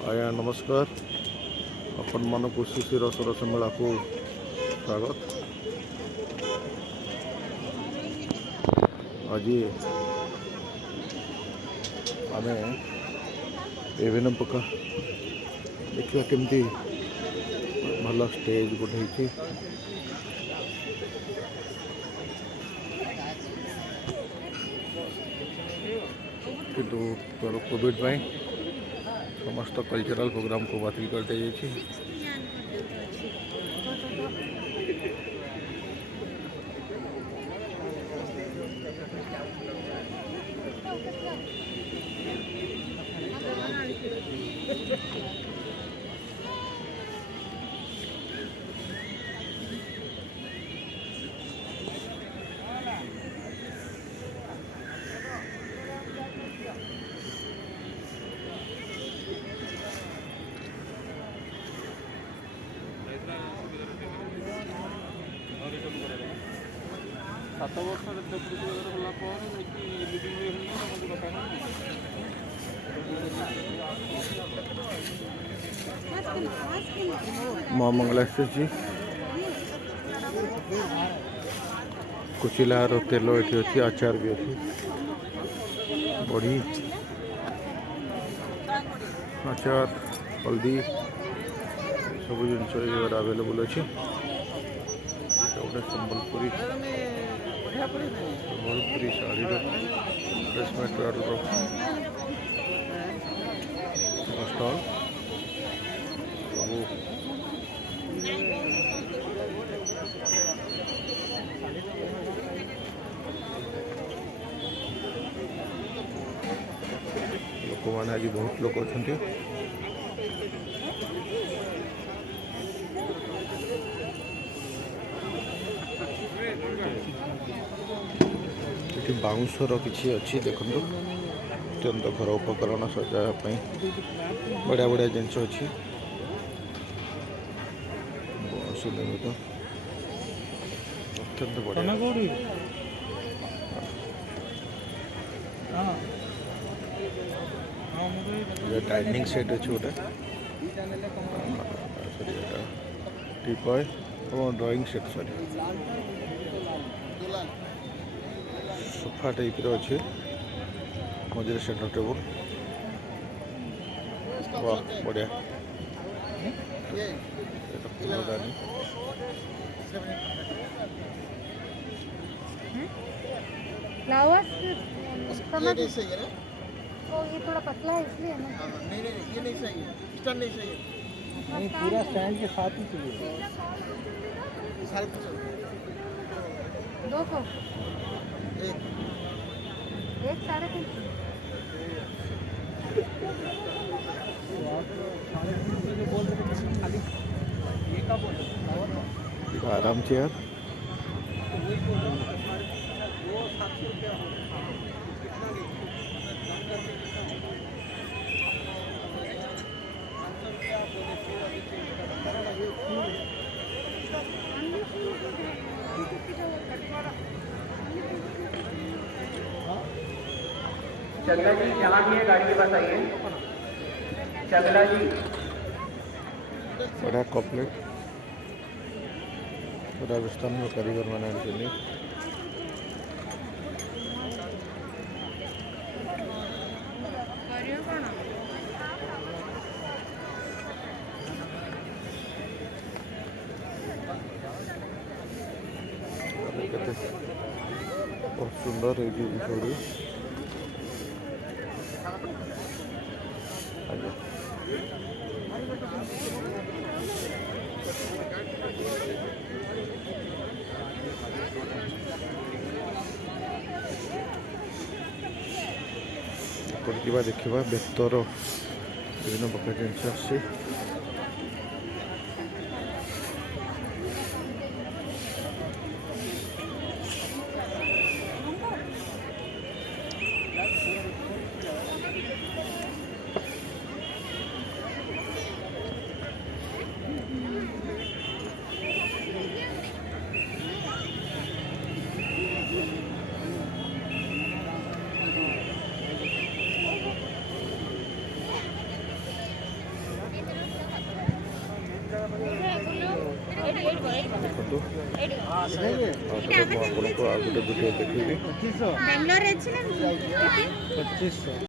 आज्ञा नमस्कार। आपण मानक शिशिर सरस मेला को स्वागत। आज आम विभिन्न प्रकार देखा केमती भल स्टेज गोटे किंतु कोविड समस्त कल्चरल प्रोग्राम को बातिल कर दी जाइए। माँ मंगलेश्वर जी कुचिलार तेल ये अच्छी आचार भी अच्छी बड़ी आचार हल्दी सब जिन आवेलेबल अच्छे। गोटे संबलपुरी शाढ़ी ड्रेस मटेरियल स्टॉल लोक मैंने आज बहुत लोग अच्छा बाउंसर किसी अच्छी देखो अत्यंत घर उपकरण सजावाई बढ़िया बढ़िया जिनस अच्छी निर्मित अत्यंत बढ़िया डाइनिंग सेट अच्छे गोटे टीपॉय और drawing set sorry sofa type अच्छे मझे सेंटर टेबल वाह बढ़िया फ्लावर्स ये थोड़ा पतला है इसलिए ना। नहीं ये नहीं सही है, स्टैंड नहीं सही है। नहीं पूरा स्टैंड के साथ ही चाहिए। दो को एक साढ़े तीन बोल रहे थे खाली ये का बोल रहे आराम चेयर चगला जी यहाँ भी है, गाड़ी के पास आइए। चगला जी बड़ा कॉपलेट राजस्थान में कारीगर बनाने के लिए बहुत सुंदर है छोड़ी देखा बेतर विभिन्न प्रकार जिनस आसी ଦେଖନ୍ତୁ ଆଉ ଥରେ ମୁଁ ଆପଣଙ୍କୁ ଆଉ ଗୋଟେ ଭିଡ଼ିଓ ଦେଖେଇବି। ବେଙ୍ଗଲୋର ଅଛି ନା 2500